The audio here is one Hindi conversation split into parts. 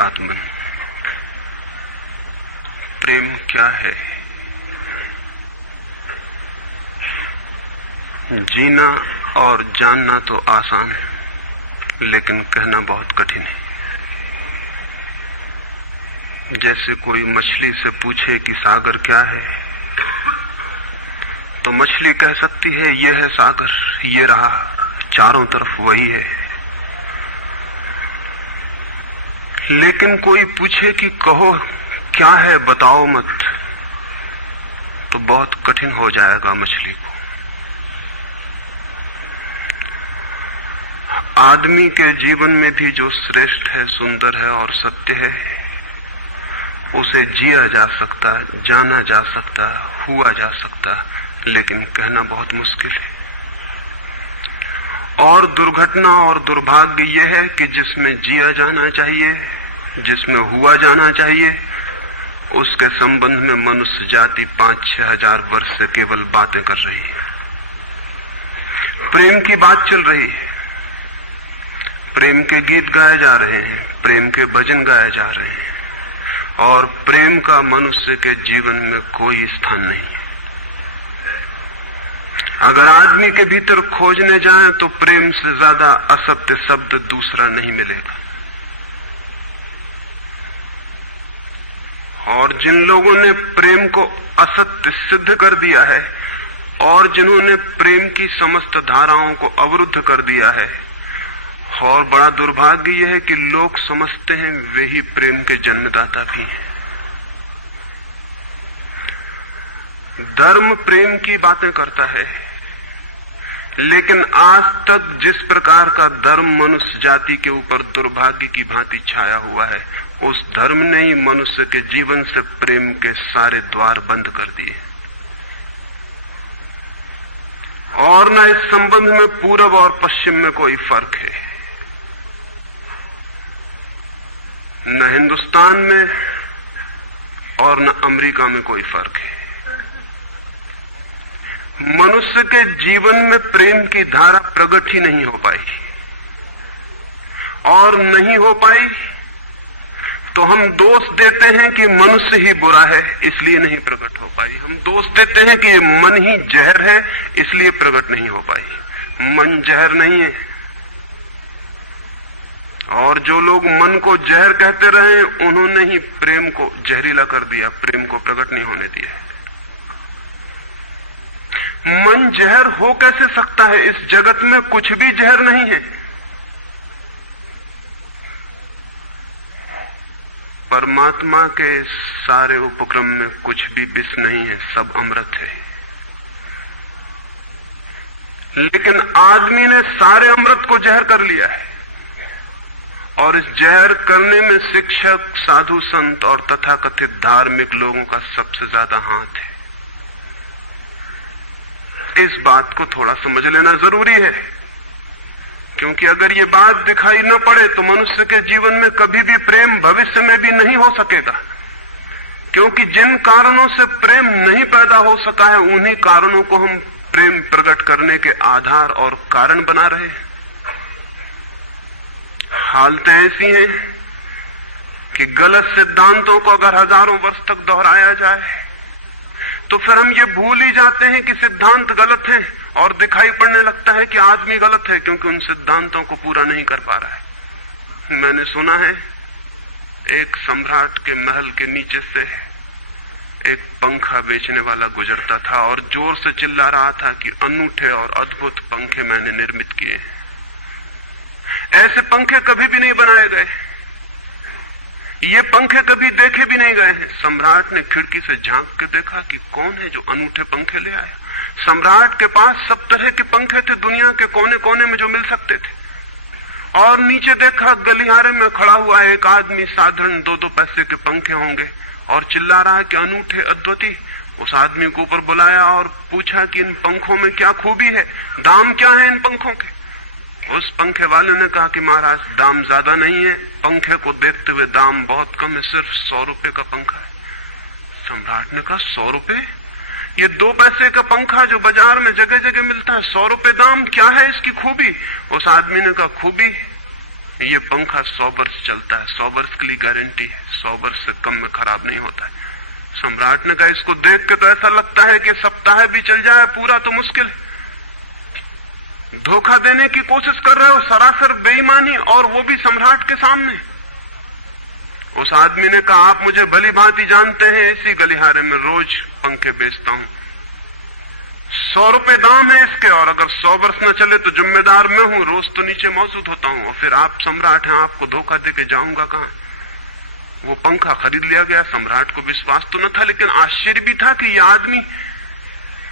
आत्मन। प्रेम क्या है? जीना और जानना तो आसान है, लेकिन कहना बहुत कठिन है। जैसे कोई मछली से पूछे कि सागर क्या है, तो मछली कह सकती है यह है सागर, ये रहा, चारों तरफ वही है। लेकिन कोई पूछे कि कहो क्या है, बताओ मत, तो बहुत कठिन हो जाएगा मछली को। आदमी के जीवन में भी जो श्रेष्ठ है, सुंदर है और सत्य है, उसे जिया जा सकता, जाना जा सकता, हुआ जा सकता, लेकिन कहना बहुत मुश्किल है। और दुर्घटना और दुर्भाग्य यह है कि जिसमें जिया जाना चाहिए, जिसमें हुआ जाना चाहिए, उसके संबंध में मनुष्य जाति 5-6 हजार वर्ष से केवल बातें कर रही है। प्रेम की बात चल रही है, प्रेम के गीत गाए जा रहे हैं, प्रेम के भजन गाए जा रहे हैं, और प्रेम का मनुष्य के जीवन में कोई स्थान नहीं है। अगर आदमी के भीतर खोजने जाएं तो प्रेम से ज्यादा असत्य शब्द दूसरा नहीं मिलेगा। और जिन लोगों ने प्रेम को असत्य सिद्ध कर दिया है और जिन्होंने प्रेम की समस्त धाराओं को अवरुद्ध कर दिया है, और बड़ा दुर्भाग्य यह है कि लोग समझते हैं वे ही प्रेम के जन्मदाता भी हैं। धर्म प्रेम की बातें करता है, लेकिन आज तक जिस प्रकार का धर्म मनुष्य जाति के ऊपर दुर्भाग्य की भांति छाया हुआ है, उस धर्म ने ही मनुष्य के जीवन से प्रेम के सारे द्वार बंद कर दिए। और न इस संबंध में पूरब और पश्चिम में कोई फर्क है, न हिंदुस्तान में और न अमेरिका में कोई फर्क है। मनुष्य के जीवन में प्रेम की धारा प्रकट ही नहीं हो पाई, और नहीं हो पाई तो हम दोष देते हैं कि मनुष्य ही बुरा है, इसलिए नहीं प्रकट हो पाई। हम दोष देते हैं कि मन ही जहर है, इसलिए प्रकट नहीं हो पाई। मन जहर नहीं है, और जो लोग मन को जहर कहते रहे, उन्होंने ही प्रेम को जहरीला कर दिया, प्रेम को प्रकट नहीं होने दिया। मन जहर हो कैसे सकता है? इस जगत में कुछ भी जहर नहीं है। परमात्मा के सारे उपक्रम में कुछ भी विष नहीं है, सब अमृत है। लेकिन आदमी ने सारे अमृत को जहर कर लिया है, और इस जहर करने में शिक्षक, साधु संत और तथाकथित धार्मिक लोगों का सबसे ज्यादा हाथ है। इस बात को थोड़ा समझ लेना जरूरी है, क्योंकि अगर ये बात दिखाई न पड़े तो मनुष्य के जीवन में कभी भी प्रेम भविष्य में भी नहीं हो सकेगा। क्योंकि जिन कारणों से प्रेम नहीं पैदा हो सका है, उन्हीं कारणों को हम प्रेम प्रकट करने के आधार और कारण बना रहे हैं। हालतें ऐसी हैं कि गलत सिद्धांतों को अगर हजारों वर्ष तक दोहराया जाए तो फिर हम ये भूल ही जाते हैं कि सिद्धांत गलत हैं, और दिखाई पड़ने लगता है कि आदमी गलत है, क्योंकि उन सिद्धांतों को पूरा नहीं कर पा रहा है। मैंने सुना है एक सम्राट के महल के नीचे से एक पंखा बेचने वाला गुजरता था और जोर से चिल्ला रहा था कि अनूठे और अद्भुत पंखे मैंने निर्मित किए हैं। ऐसे पंखे कभी भी नहीं बनाए गए, ये पंखे कभी देखे भी नहीं गए हैं। सम्राट ने खिड़की से झांक के देखा कि कौन है जो अनूठे पंखे ले आया। सम्राट के पास सब तरह के पंखे थे, दुनिया के कोने कोने में जो मिल सकते थे। और नीचे देखा, गलियारे में खड़ा हुआ एक आदमी, साधारण 2-2 पैसे के पंखे होंगे, और चिल्ला रहा है कि अनूठे, अद्वितीय। उस आदमी को ऊपर बुलाया और पूछा कि इन पंखों में क्या खूबी है, दाम क्या है इन पंखों के। उस पंखे वाले ने कहा कि महाराज, दाम ज्यादा नहीं है, पंखे को देखते हुए दाम बहुत कम है, सिर्फ 100 रुपए का पंखा है। सम्राट ने कहा 100 रुपए? ये 2 पैसे का पंखा जो बाजार में जगह जगह मिलता है, 100 रुपए दाम, क्या है इसकी खूबी? उस आदमी ने कहा खूबी ये पंखा 100 वर्ष चलता है, 100 वर्ष के लिए गारंटी है, 100 वर्ष से कम में खराब नहीं होता है। सम्राट ने कहा इसको देख के तो ऐसा लगता है कि सप्ताह भी चल जाए, पूरा तो मुश्किल है। धोखा देने की कोशिश कर रहे हो, सरासर बेईमानी, और वो भी सम्राट के सामने। उस आदमी ने कहा आप मुझे भली भांति जानते हैं, इसी गलिहारे में रोज पंखे बेचता हूं, 100 रुपए दाम है इसके, और अगर 100 वर्ष न चले तो जिम्मेदार मैं हूं, रोज तो नीचे मौजूद होता हूं, और फिर आप सम्राट हैं, आपको धोखा देके जाऊंगा कहां। वो पंखा खरीद लिया गया। सम्राट को विश्वास तो न था, लेकिन आश्चर्य भी था कि यह आदमी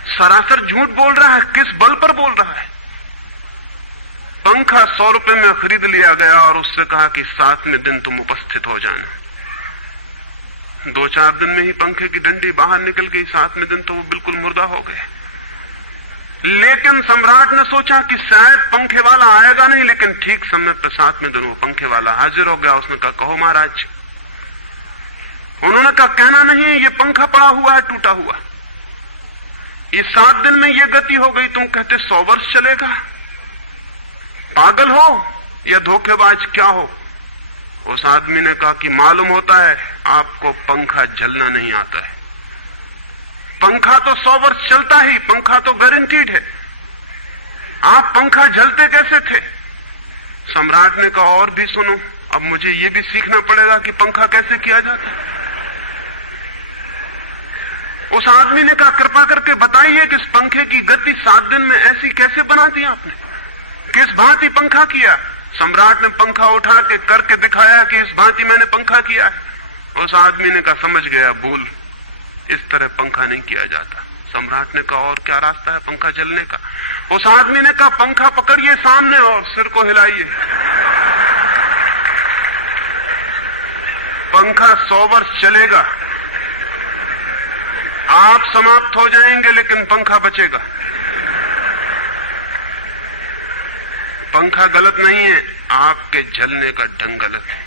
सरासर झूठ बोल रहा है, किस बल पर बोल रहा है। पंखा 100 रुपए में खरीद लिया गया और उससे कहा कि 7वें दिन तुम उपस्थित हो जाना। 2-4 दिन में ही पंखे की डंडी बाहर निकल गई, 7वें दिन तो वो बिल्कुल मुर्दा हो गए। लेकिन सम्राट ने सोचा कि शायद पंखे वाला आएगा नहीं, लेकिन ठीक समय पर 7वें दिन वो पंखे वाला हाजिर हो गया। उसने कहा कहो महाराज। उन्होंने कहा कहना नहीं, ये पंखा पड़ा हुआ है टूटा हुआ, ये 7 दिन में ये गति हो गई, तुम कहते 100 वर्ष चलेगा। पागल हो या धोखेबाज क्या हो। उस आदमी ने कहा कि मालूम होता है आपको पंखा जलना नहीं आता है, पंखा तो 100 वर्ष चलता ही, पंखा तो गारंटीड है, आप पंखा जलते कैसे थे। सम्राट ने कहा और भी सुनो, अब मुझे ये भी सीखना पड़ेगा कि पंखा कैसे किया जाता है। उस आदमी ने कहा कृपा करके बताइए कि इस पंखे की गति 7 दिन में ऐसी कैसे बना दी आपने, किस भांति पंखा किया। सम्राट ने पंखा उठा के करके दिखाया कि इस भांति मैंने पंखा किया है। उस आदमी ने कहा समझ गया, भूल, इस तरह पंखा नहीं किया जाता। सम्राट ने कहा और क्या रास्ता है पंखा जलने का। उस आदमी ने कहा पंखा पकड़िए सामने और सिर को हिलाइए, पंखा 100 वर्ष चलेगा, आप समाप्त हो जाएंगे लेकिन पंखा बचेगा। पंखा गलत नहीं है, आपके जलने का ढंग गलत है।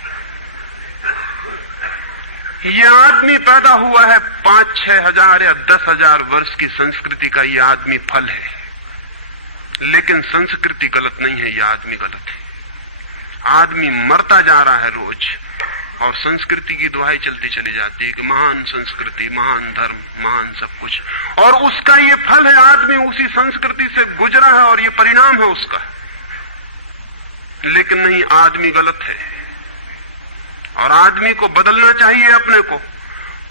यह आदमी पैदा हुआ है 5-6 हजार या 10,000 वर्ष की संस्कृति का, यह आदमी फल है, लेकिन संस्कृति गलत नहीं है, यह आदमी गलत है। आदमी मरता जा रहा है रोज, और संस्कृति की दुहाई चलती चली जाती है कि महान संस्कृति, महान धर्म, महान सब कुछ, और उसका ये फल है। आदमी उसी संस्कृति से गुजरा है और ये परिणाम है उसका। लेकिन नहीं, आदमी गलत है और आदमी को बदलना चाहिए अपने को।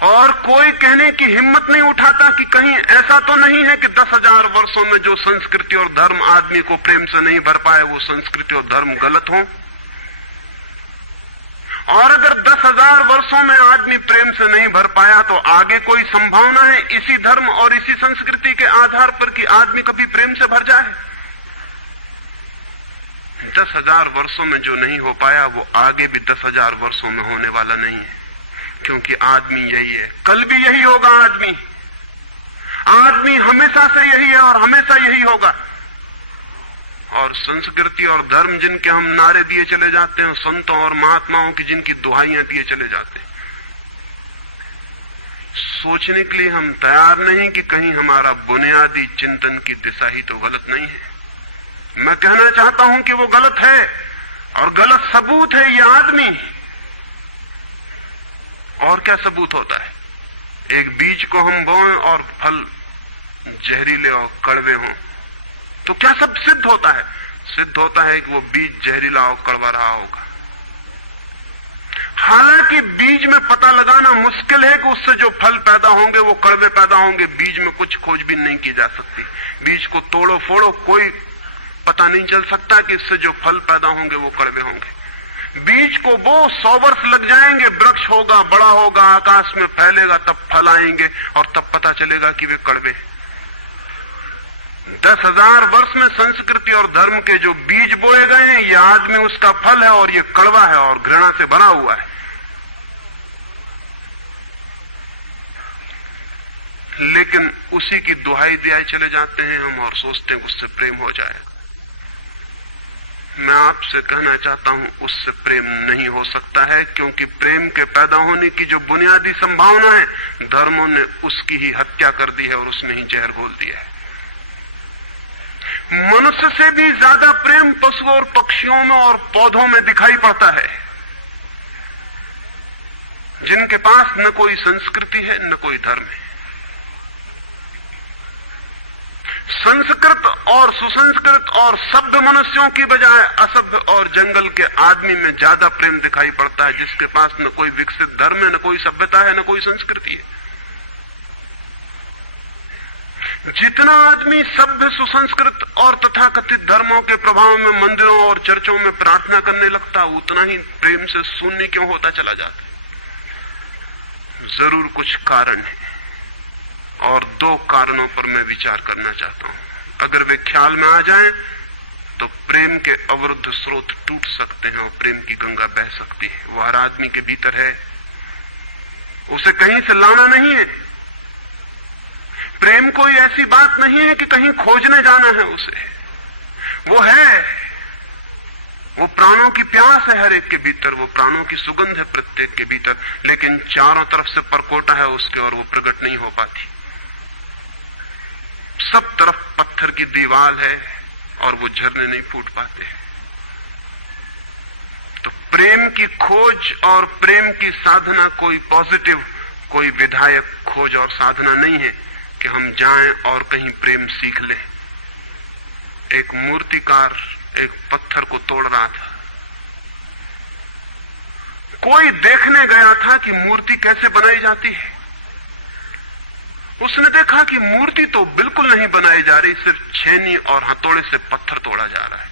और कोई कहने की हिम्मत नहीं उठाता कि कहीं ऐसा तो नहीं है कि 10,000 वर्षों में जो संस्कृति और धर्म आदमी को प्रेम से नहीं भर पाए, वो संस्कृति और धर्म गलत हो। और अगर 10,000 वर्षों में आदमी प्रेम से नहीं भर पाया, तो आगे कोई संभावना है इसी धर्म और इसी संस्कृति के आधार पर कि आदमी कभी प्रेम से भर जाए। 10,000 वर्षों में जो नहीं हो पाया, वो आगे भी 10,000 वर्षों में होने वाला नहीं है, क्योंकि आदमी यही है, कल भी यही होगा। आदमी हमेशा से यही है और हमेशा यही होगा। और संस्कृति और धर्म जिनके हम नारे दिए चले जाते हैं, संतों और महात्माओं की जिनकी दुहाइयां दिए चले जाते हैं, सोचने के लिए हम तैयार नहीं कि कहीं हमारा बुनियादी चिंतन की दिशा ही तो गलत नहीं है। मैं कहना चाहता हूं कि वो गलत है, और गलत सबूत है ये आदमी। और क्या सबूत होता है? एक बीज को हम बोएं और फल जहरीले और कड़वे हों, तो क्या सब सिद्ध होता है? सिद्ध होता है कि वो बीज जहरीला और कड़वा रहा होगा। हालांकि बीज में पता लगाना मुश्किल है कि उससे जो फल पैदा होंगे वो कड़वे पैदा होंगे। बीज में कुछ खोजबीन नहीं की जा सकती। बीज को तोड़ो फोड़ो, कोई पता नहीं चल सकता कि इससे जो फल पैदा होंगे वो कड़वे होंगे। बीज को वो 100 वर्ष लग जाएंगे, वृक्ष होगा, बड़ा होगा, आकाश में फैलेगा, तब फल आएंगे और तब पता चलेगा कि वे कड़वे। 10,000 वर्ष में संस्कृति और धर्म के जो बीज बोए गए हैं, ये आदमी उसका फल है और ये कड़वा है और घृणा से भरा हुआ है। लेकिन उसी की दुहाई दिए चले जाते हैं हम और सोचते हैं उससे प्रेम हो जाएगा। मैं आपसे कहना चाहता हूं उससे प्रेम नहीं हो सकता है, क्योंकि प्रेम के पैदा होने की जो बुनियादी संभावना है, धर्मों ने उसकी ही हत्या कर दी है और उसमें ही जहर घोल दिया है। मनुष्य से भी ज्यादा प्रेम पशुओं और पक्षियों में और पौधों में दिखाई पड़ता है, जिनके पास न कोई संस्कृति है न कोई धर्म है। संस्कृत और सुसंस्कृत और सभ्य मनुष्यों की बजाय असभ्य और जंगल के आदमी में ज्यादा प्रेम दिखाई पड़ता है, जिसके पास न कोई विकसित धर्म है, न कोई सभ्यता है, न कोई संस्कृति है। जितना आदमी सभ्य, सुसंस्कृत और तथाकथित धर्मों के प्रभाव में मंदिरों और चर्चों में प्रार्थना करने लगता, उतना ही प्रेम से शून्य क्यों होता चला जाता। जरूर कुछ कारण है, और दो कारणों पर मैं विचार करना चाहता हूं। अगर वे ख्याल में आ जाएं तो प्रेम के अवरुद्ध स्रोत टूट सकते हैं और प्रेम की गंगा बह सकती है। वो हर आदमी के भीतर है, उसे कहीं से लाना नहीं है। प्रेम कोई ऐसी बात नहीं है कि कहीं खोजने जाना है उसे, वो है, वो प्राणों की प्यास है हर एक के भीतर, वो प्राणों की सुगंध है प्रत्येक के भीतर, लेकिन चारों तरफ से परकोटा है उसके और वो प्रकट नहीं हो पाती। सब तरफ पत्थर की दीवार है और वो झरने नहीं फूट पाते। तो प्रेम की खोज और प्रेम की साधना कोई पॉजिटिव, कोई विधायक खोज और साधना नहीं है कि हम जाएं और कहीं प्रेम सीख लें। एक मूर्तिकार एक पत्थर को तोड़ रहा था, कोई देखने गया था कि मूर्ति कैसे बनाई जाती है। उसने देखा कि मूर्ति तो बिल्कुल नहीं बनाई जा रही, सिर्फ छेनी और हथौड़े से पत्थर तोड़ा जा रहा है।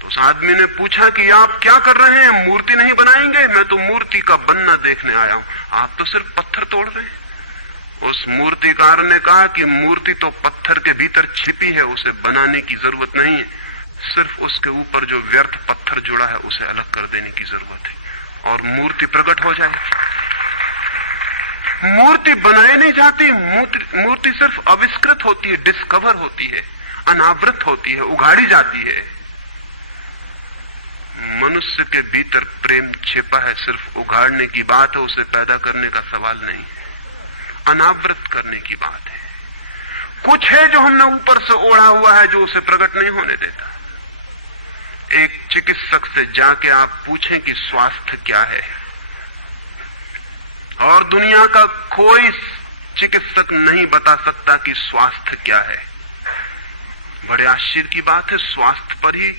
तो उस आदमी ने पूछा कि आप क्या कर रहे हैं, मूर्ति नहीं बनाएंगे? मैं तो मूर्ति का बनना देखने आया हूं, आप तो सिर्फ पत्थर तोड़ रहे हैं। उस मूर्तिकार ने कहा कि मूर्ति तो पत्थर के भीतर छिपी है, उसे बनाने की जरूरत नहीं है, सिर्फ उसके ऊपर जो व्यर्थ पत्थर जुड़ा है उसे अलग कर देने की जरूरत है और मूर्ति प्रकट हो जाएगी। मूर्ति बनाई नहीं जाती, मूर्ति सिर्फ आविष्कृत होती है, डिस्कवर होती है, अनावृत होती है, उघाड़ी जाती है। मनुष्य के भीतर प्रेम छिपा है, सिर्फ उघाड़ने की बात है, उसे पैदा करने का सवाल नहीं है, अनावृत करने की बात है। कुछ है जो हमने ऊपर से ओढ़ा हुआ है जो उसे प्रकट नहीं होने देता। एक चिकित्सक से जाके आप पूछें कि स्वास्थ्य क्या है, और दुनिया का कोई चिकित्सक नहीं बता सकता कि स्वास्थ्य क्या है। बड़े आश्चर्य की बात है, स्वास्थ्य पर ही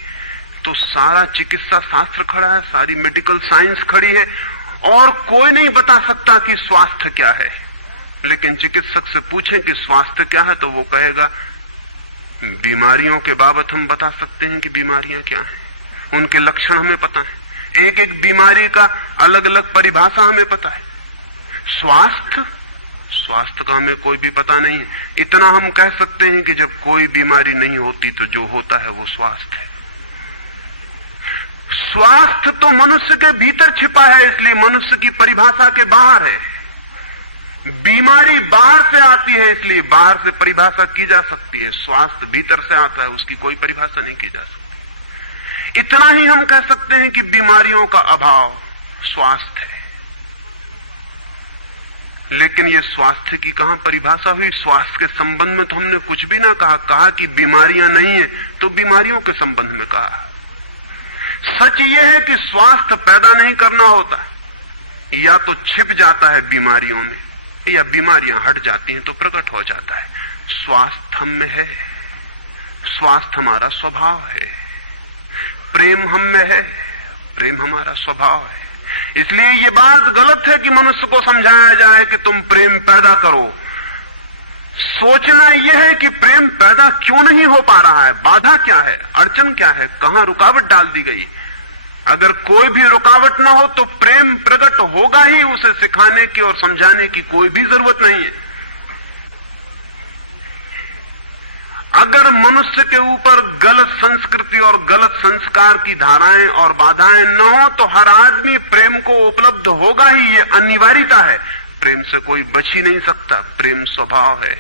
तो सारा चिकित्सा शास्त्र खड़ा है, सारी मेडिकल साइंस खड़ी है, और कोई नहीं बता सकता कि स्वास्थ्य क्या है। लेकिन चिकित्सक से पूछें कि स्वास्थ्य क्या है तो वो कहेगा बीमारियों के बाबत हम बता सकते हैं कि बीमारियां क्या हैं, उनके लक्षण हमें पता है, एक एक बीमारी का अलग अलग परिभाषा हमें पता है। स्वास्थ्य का हमें कोई भी पता नहीं है। इतना हम कह सकते हैं कि जब कोई बीमारी नहीं होती तो जो होता है वो स्वास्थ्य है। स्वास्थ्य तो मनुष्य के भीतर छिपा है, इसलिए मनुष्य की परिभाषा के बाहर है। बीमारी बाहर से आती है, इसलिए बाहर से परिभाषा की जा सकती है। स्वास्थ्य भीतर से आता है, उसकी कोई परिभाषा नहीं की जा सकती। इतना ही हम कह सकते हैं कि बीमारियों का अभाव स्वास्थ्य है। लेकिन ये स्वास्थ्य की कहां परिभाषा हुई? स्वास्थ्य के संबंध में तो हमने कुछ भी ना कहा कि बीमारियां नहीं है तो बीमारियों के संबंध में कहा। सच ये है कि स्वास्थ्य पैदा नहीं करना होता, या तो छिप जाता है बीमारियों में, या बीमारियां हट जाती हैं तो प्रकट हो जाता है। स्वास्थ्य हम में है, स्वास्थ्य हमारा स्वभाव है, प्रेम हम में है, प्रेम हमारा स्वभाव है। इसलिए ये बात गलत है कि मनुष्य को समझाया जाए कि तुम प्रेम पैदा करो। सोचना यह है कि प्रेम पैदा क्यों नहीं हो पा रहा है, बाधा क्या है, अड़चन क्या है, कहां रुकावट डाल दी गई। अगर कोई भी रुकावट ना हो तो प्रेम प्रकट होगा ही, उसे सिखाने की और समझाने की कोई भी जरूरत नहीं है। अगर मनुष्य के ऊपर गलत संस्कृति और गलत संस्कार की धाराएं और बाधाएं न हो तो हर आदमी प्रेम को उपलब्ध होगा ही, ये अनिवार्यता है। प्रेम से कोई बच ही नहीं सकता, प्रेम स्वभाव है।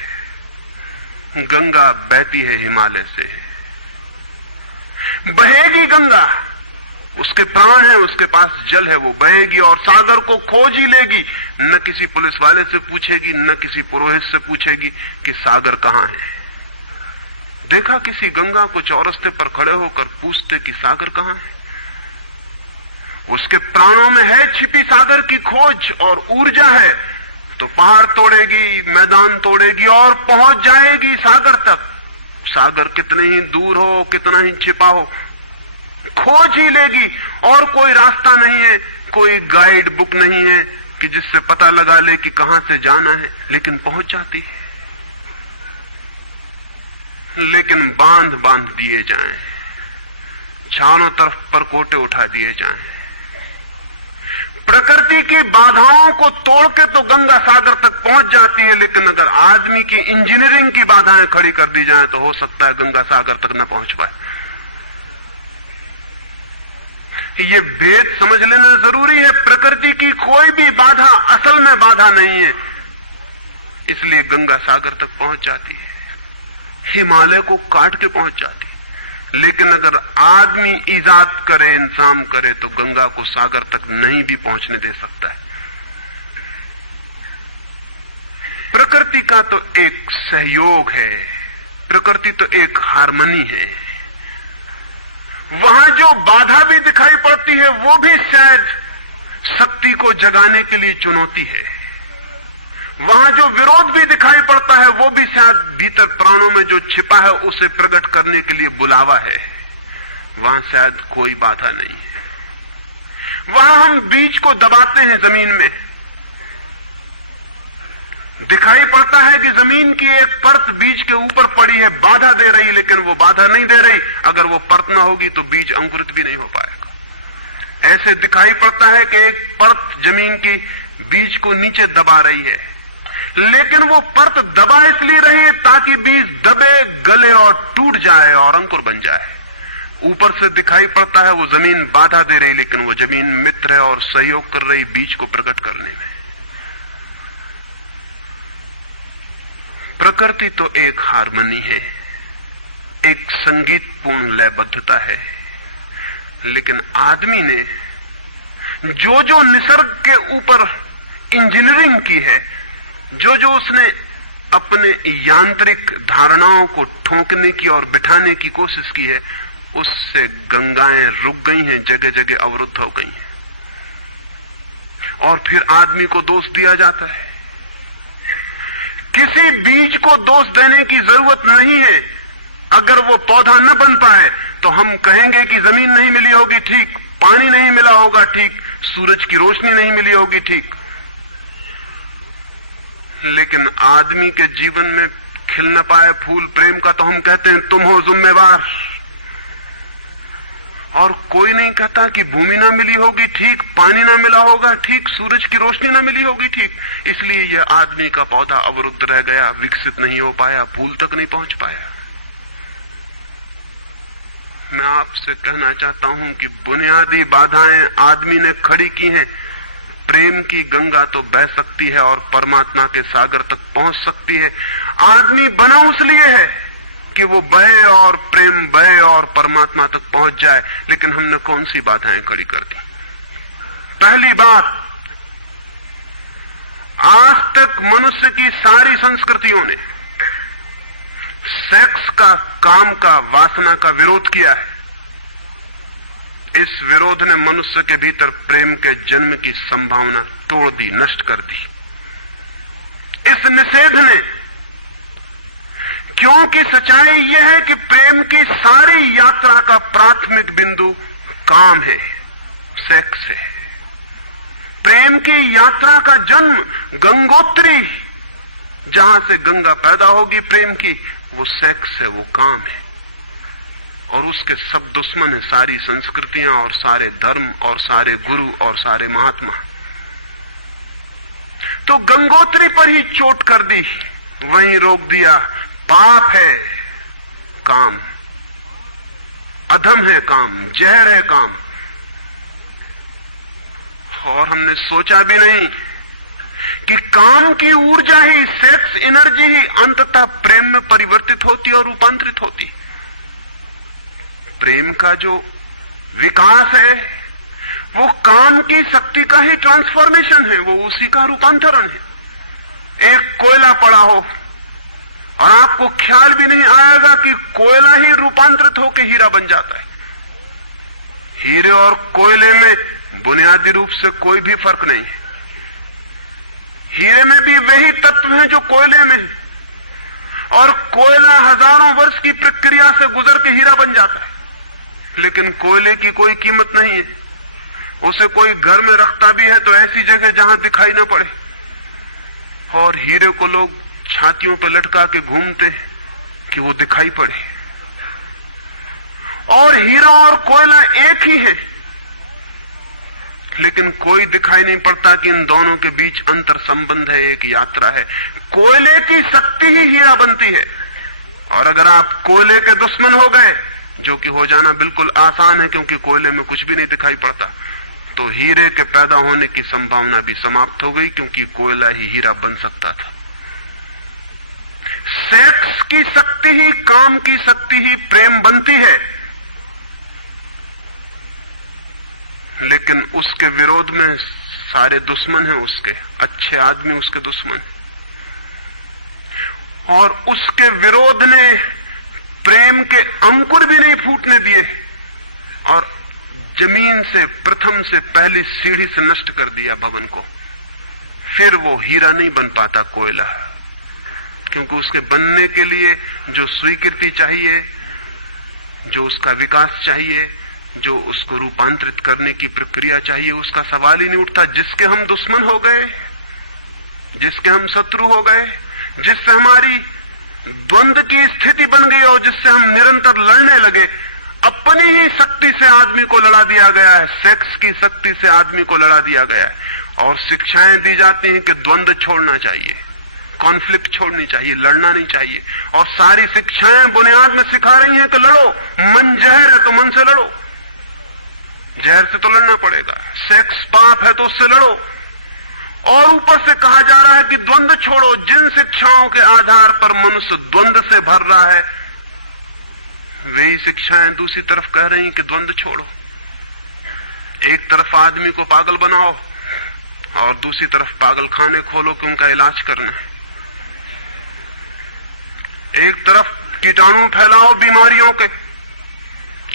गंगा बहती है हिमालय से, बहेगी गंगा, उसके प्राण है, उसके पास जल है, वो बहेगी और सागर को खोज ही लेगी। न किसी पुलिस वाले से पूछेगी, न किसी पुरोहित से पूछेगी कि सागर कहां है। देखा किसी गंगा को चौरस्ते पर खड़े होकर पूछते कि सागर कहां है? उसके प्राणों में है छिपी सागर की खोज और ऊर्जा है, तो पहाड़ तोड़ेगी, मैदान तोड़ेगी और पहुंच जाएगी सागर तक। सागर कितने ही दूर हो, कितना ही छिपा हो, खोज ही लेगी। और कोई रास्ता नहीं है, कोई गाइड बुक नहीं है कि जिससे पता लगा ले कि कहां से जाना है, लेकिन पहुंच जाती है। लेकिन बांध बांध दिए जाएं, चारों तरफ परकोटे उठा दिए जाएं, प्रकृति की बाधाओं को तोड़ के तो गंगा सागर तक पहुंच जाती है, लेकिन अगर आदमी की इंजीनियरिंग की बाधाएं खड़ी कर दी जाएं तो हो सकता है गंगा सागर तक न पहुंच पाए। ये भेद समझ लेना जरूरी है। प्रकृति की कोई भी बाधा असल में बाधा नहीं है, इसलिए गंगा सागर तक पहुंच जाती है, हिमालय को काट के पहुंच जाती है। लेकिन अगर आदमी ईजाद करे, इंतजाम करे, तो गंगा को सागर तक नहीं भी पहुंचने दे सकता है। प्रकृति का तो एक सहयोग है, प्रकृति तो एक हार्मनी है। वहां जो बाधा भी दिखाई पड़ती है वो भी शायद शक्ति को जगाने के लिए चुनौती है। वहां जो विरोध भी दिखाई पड़ता है वो भी शायद भीतर प्राणों में जो छिपा है उसे प्रकट करने के लिए बुलावा है। वहां शायद कोई बाधा नहीं है। वहां हम बीज को दबाते हैं जमीन में, दिखाई पड़ता है कि जमीन की एक परत बीज के ऊपर पड़ी है, बाधा दे रही, लेकिन वो बाधा नहीं दे रही। अगर वो परत ना होगी तो बीज अंकुरित भी नहीं हो पाएगा। ऐसे दिखाई पड़ता है कि एक परत जमीन की बीज को नीचे दबा रही है, लेकिन वो परत दबा इसलिए रही है ताकि बीज दबे, गले और टूट जाए और अंकुर बन जाए। ऊपर से दिखाई पड़ता है वो जमीन बाधा दे रही, लेकिन वो जमीन मित्र है और सहयोग कर रही बीज को प्रकट करने में। प्रकृति तो एक हार्मनी है, एक संगीतपूर्ण लयबद्धता है, लेकिन आदमी ने जो जो निसर्ग के ऊपर इंजीनियरिंग की है, जो जो उसने अपने यांत्रिक धारणाओं को ठोंकने की और बिठाने की कोशिश की है, उससे गंगाएं रुक गई हैं, जगह जगह अवरुद्ध हो गई हैं। और फिर आदमी को दोष दिया जाता है। किसी बीज को दोष देने की जरूरत नहीं है। अगर वो पौधा न बन पाए तो हम कहेंगे कि जमीन नहीं मिली होगी, ठीक, पानी नहीं मिला होगा, ठीक, सूरज की रोशनी नहीं मिली होगी, ठीक। लेकिन आदमी के जीवन में खिल न पाए फूल प्रेम का तो हम कहते हैं तुम हो जिम्मेवार। और कोई नहीं कहता कि भूमि ना मिली होगी, ठीक, पानी ना मिला होगा, ठीक, सूरज की रोशनी ना मिली होगी, ठीक। इसलिए यह आदमी का पौधा अवरुद्ध रह गया, विकसित नहीं हो पाया, फूल तक नहीं पहुंच पाया। मैं आपसे कहना चाहता हूं कि बुनियादी बाधाएं आदमी ने खड़ी की हैं। प्रेम की गंगा तो बह सकती है और परमात्मा के सागर तक पहुंच सकती है। आदमी बना उस लिए है कि वो बहे और प्रेम बहे और परमात्मा तक पहुंच जाए, लेकिन हमने कौन सी बाधाएं खड़ी कर दी? पहली बात, आज तक मनुष्य की सारी संस्कृतियों ने सेक्स का, काम का, वासना का विरोध किया है। इस विरोध ने मनुष्य के भीतर प्रेम के जन्म की संभावना तोड़ दी, नष्ट कर दी। इस निषेध ने, क्योंकि सच्चाई यह है कि प्रेम की सारी यात्रा का प्राथमिक बिंदु काम है, सेक्स है। प्रेम की यात्रा का जन्म गंगोत्री, जहां से गंगा पैदा होगी प्रेम की, वो सेक्स है, वो काम है। और उसके सब दुश्मन है, सारी संस्कृतियां और सारे धर्म और सारे गुरु और सारे महात्मा। तो गंगोत्री पर ही चोट कर दी, वहीं रोक दिया। पाप है काम, अधम है काम, जहर है काम। और हमने सोचा भी नहीं कि काम की ऊर्जा ही, सेक्स एनर्जी ही अंततः प्रेम में परिवर्तित होती और रूपांतरित होती। प्रेम का जो विकास है वो काम की शक्ति का ही ट्रांसफॉर्मेशन है, वो उसी का रूपांतरण है। एक कोयला पड़ा हो और आपको ख्याल भी नहीं आएगा कि कोयला ही रूपांतरित होकर हीरा बन जाता है। हीरे और कोयले में बुनियादी रूप से कोई भी फर्क नहीं है। हीरे में भी वही तत्व हैं जो कोयले में है, और कोयला हजारों वर्ष की प्रक्रिया से गुजर के हीरा बन जाता है। लेकिन कोयले की कोई कीमत नहीं है। उसे कोई घर में रखता भी है तो ऐसी जगह जहां दिखाई न पड़े, और हीरे को लोग छातियों पर लटका के घूमते हैं कि वो दिखाई पड़े। और हीरा और कोयला एक ही है, लेकिन कोई दिखाई नहीं पड़ता कि इन दोनों के बीच अंतर संबंध है, एक यात्रा है। कोयले की शक्ति ही हीरा बनती है, और अगर आप कोयले के दुश्मन हो गए, जो कि हो जाना बिल्कुल आसान है क्योंकि कोयले में कुछ भी नहीं दिखाई पड़ता, तो हीरे के पैदा होने की संभावना भी समाप्त हो गई, क्योंकि कोयला ही हीरा बन सकता था। सेक्स की शक्ति ही, काम की शक्ति ही प्रेम बनती है, लेकिन उसके विरोध में सारे दुश्मन हैं उसके, अच्छे आदमी उसके दुश्मन हैं। और उसके विरोध ने प्रेम के अंकुर भी नहीं फूटने दिए, और जमीन से प्रथम से पहली सीढ़ी से नष्ट कर दिया भवन को। फिर वो हीरा नहीं बन पाता कोयला, क्योंकि उसके बनने के लिए जो स्वीकृति चाहिए, जो उसका विकास चाहिए, जो उसको रूपांतरित करने की प्रक्रिया चाहिए, उसका सवाल ही नहीं उठता। जिसके हम दुश्मन हो गए, जिसके हम शत्रु हो गए, जिससे हमारी द्वंद्व की स्थिति बन गई और जिससे हम निरंतर लड़ने लगे, अपनी ही शक्ति से आदमी को लड़ा दिया गया है, सेक्स की शक्ति से आदमी को लड़ा दिया गया है। और शिक्षाएं दी जाती हैं कि द्वंद्व छोड़ना चाहिए, कॉन्फ्लिक्ट छोड़नी चाहिए, लड़ना नहीं चाहिए। और सारी शिक्षाएं बुनियाद में सिखा रही हैं कि लड़ो, मन जहर है तो मन से लड़ो, जहर से तो लड़ना पड़ेगा। सेक्स पाप है तो उससे लड़ो। और ऊपर से कहा जा रहा है कि द्वंद्व छोड़ो। जिन शिक्षाओं के आधार पर मनुष्य द्वंद्व से भर रहा है, वही शिक्षाएं दूसरी तरफ कह रही हैं कि द्वंद्व छोड़ो। एक तरफ आदमी को पागल बनाओ और दूसरी तरफ पागल खाने खोलो कि उनका इलाज करना है। एक तरफ कीटाणु फैलाओ बीमारियों के,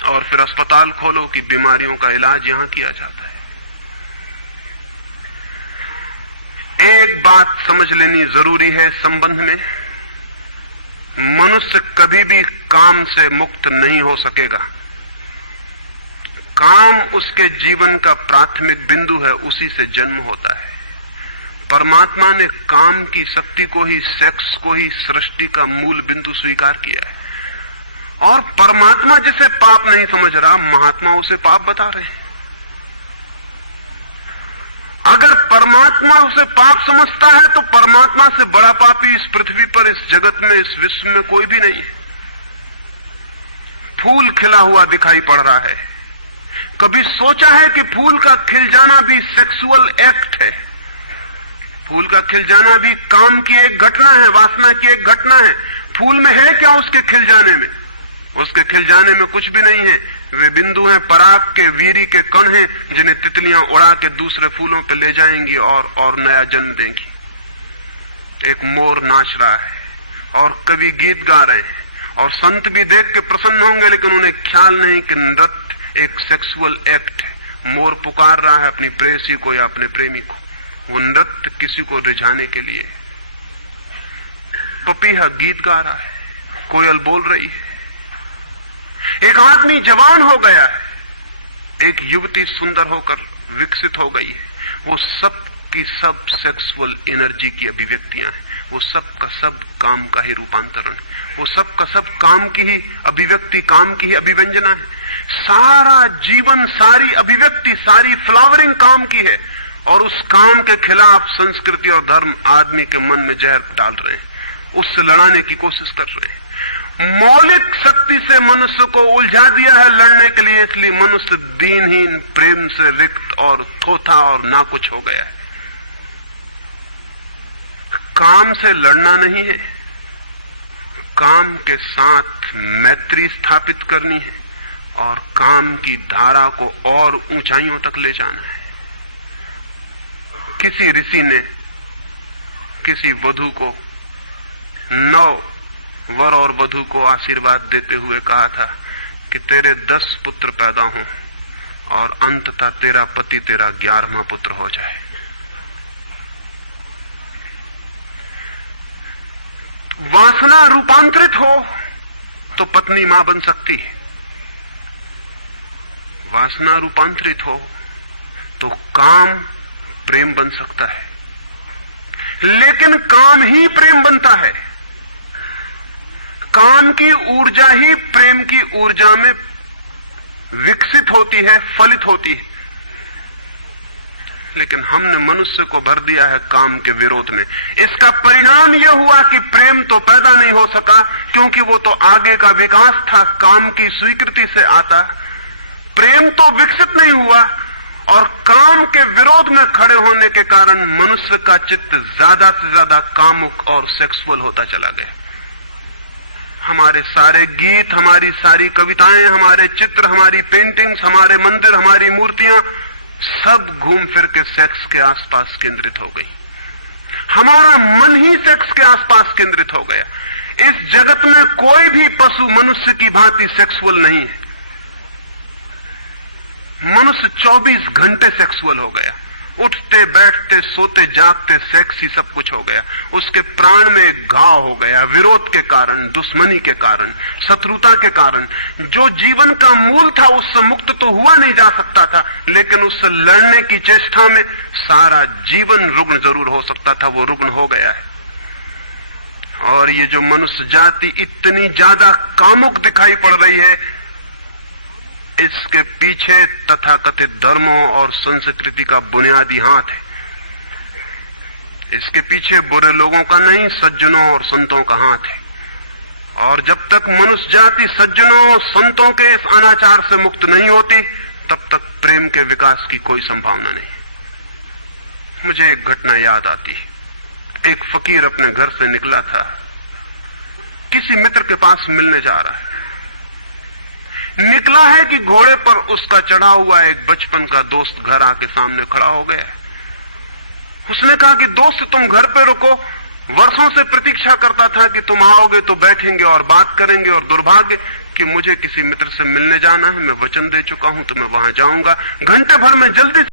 और फिर अस्पताल खोलो कि बीमारियों का इलाज यहां किया जाता है। एक बात समझ लेनी जरूरी है संबंध में, मनुष्य कभी भी काम से मुक्त नहीं हो सकेगा। काम उसके जीवन का प्राथमिक बिंदु है, उसी से जन्म होता है। परमात्मा ने काम की शक्ति को ही, सेक्स को ही सृष्टि का मूल बिंदु स्वीकार किया है। और परमात्मा जिसे पाप नहीं समझ रहा, महात्मा उसे पाप बता रहे हैं। अगर परमात्मा उसे पाप समझता है तो परमात्मा से बड़ा पापी इस पृथ्वी पर, इस जगत में, इस विश्व में कोई भी नहीं है। फूल खिला हुआ दिखाई पड़ रहा है। कभी सोचा है कि फूल का खिल जाना भी सेक्सुअल एक्ट है? फूल का खिल जाना भी काम की एक घटना है, वासना की एक घटना है। फूल में है क्या उसके खिल जाने में? उसके खिल जाने में कुछ भी नहीं है। वे बिंदु हैं, पराग के, वीरी के कण हैं, जिन्हें तितलियां उड़ा के दूसरे फूलों पे ले जाएंगी और नया जन्म देंगी। एक मोर नाच रहा है और कवि गीत गा रहे हैं, और संत भी देख के प्रसन्न होंगे, लेकिन उन्हें ख्याल नहीं कि नृत्य एक सेक्सुअल एक्ट है। मोर पुकार रहा है अपनी प्रेयसी को या अपने प्रेमी को, वो नृत्य किसी को रिझाने के लिए। पपीहा गीत गा रहा है, कोयल बोल रही है। एक आदमी जवान हो गया है, एक युवती सुंदर होकर विकसित हो गई है। वो सब की सब सेक्सुअल एनर्जी की अभिव्यक्तियां हैं। वो सब का सब काम का ही रूपांतरण, वो सब का सब काम की ही अभिव्यक्ति, काम की ही अभिव्यंजना है। सारा जीवन, सारी अभिव्यक्ति, सारी फ्लावरिंग काम की है। और उस काम के खिलाफ संस्कृति और धर्म आदमी के मन में जहर डाल रहे हैं, उससे लड़ाने की कोशिश कर रहे हैं। मौलिक शक्ति से मनुष्य को उलझा दिया है लड़ने के लिए, इसलिए मनुष्य दीनहीन, प्रेम से रिक्त और थोथा और नाकुछ हो गया है। काम से लड़ना नहीं है, काम के साथ मैत्री स्थापित करनी है और काम की धारा को और ऊंचाइयों तक ले जाना है। किसी ऋषि ने किसी वधू को 9 वर और वधू को आशीर्वाद देते हुए कहा था कि तेरे 10 पुत्र पैदा हों और अंततः तेरा पति तेरा 11वां पुत्र हो जाए। वासना रूपांतरित हो तो पत्नी मां बन सकती है, वासना रूपांतरित हो तो काम प्रेम बन सकता है, लेकिन काम ही प्रेम बनता है। काम की ऊर्जा ही प्रेम की ऊर्जा में विकसित होती है, फलित होती है। लेकिन हमने मनुष्य को भर दिया है काम के विरोध में। इसका परिणाम यह हुआ कि प्रेम तो पैदा नहीं हो सका, क्योंकि वो तो आगे का विकास था, काम की स्वीकृति से आता। प्रेम तो विकसित नहीं हुआ और काम के विरोध में खड़े होने के कारण मनुष्य का चित्त ज्यादा से ज्यादा कामुक और सेक्सुअल होता चला गया। हमारे सारे गीत, हमारी सारी कविताएं, हमारे चित्र, हमारी पेंटिंग्स, हमारे मंदिर, हमारी मूर्तियां सब घूम फिर के सेक्स के आसपास केंद्रित हो गई। हमारा मन ही सेक्स के आसपास केंद्रित हो गया। इस जगत में कोई भी पशु मनुष्य की भांति सेक्सुअल नहीं है। मनुष्य 24 घंटे सेक्सुअल हो गया। उठते बैठते सोते जागते सेक्स ही सब कुछ हो गया। उसके प्राण में एक घाव हो गया, विरोध के कारण, दुश्मनी के कारण, शत्रुता के कारण। जो जीवन का मूल था उससे मुक्त तो हुआ नहीं जा सकता था, लेकिन उससे लड़ने की चेष्टा में सारा जीवन रुग्ण जरूर हो सकता था, वो रुग्ण हो गया है। और ये जो मनुष्य जाति इतनी ज्यादा कामुक दिखाई पड़ रही है, इसके पीछे तथाकथित धर्मों और संस्कृति का बुनियादी हाथ है। इसके पीछे बुरे लोगों का नहीं, सज्जनों और संतों का हाथ है। और जब तक मनुष्य जाति सज्जनों और संतों के इस अनाचार से मुक्त नहीं होती, तब तक प्रेम के विकास की कोई संभावना नहीं। मुझे एक घटना याद आती है। एक फकीर अपने घर से निकला था, किसी मित्र के पास मिलने जा रहा है। निकला है कि घोड़े पर उसका चढ़ा हुआ एक बचपन का दोस्त घर आके सामने खड़ा हो गया। उसने कहा कि दोस्त तुम घर पे रुको, वर्षों से प्रतीक्षा करता था कि तुम आओगे तो बैठेंगे और बात करेंगे, और दुर्भाग्य कि मुझे किसी मित्र से मिलने जाना है, मैं वचन दे चुका हूं तो मैं वहां जाऊंगा, घंटे भर में जल्दी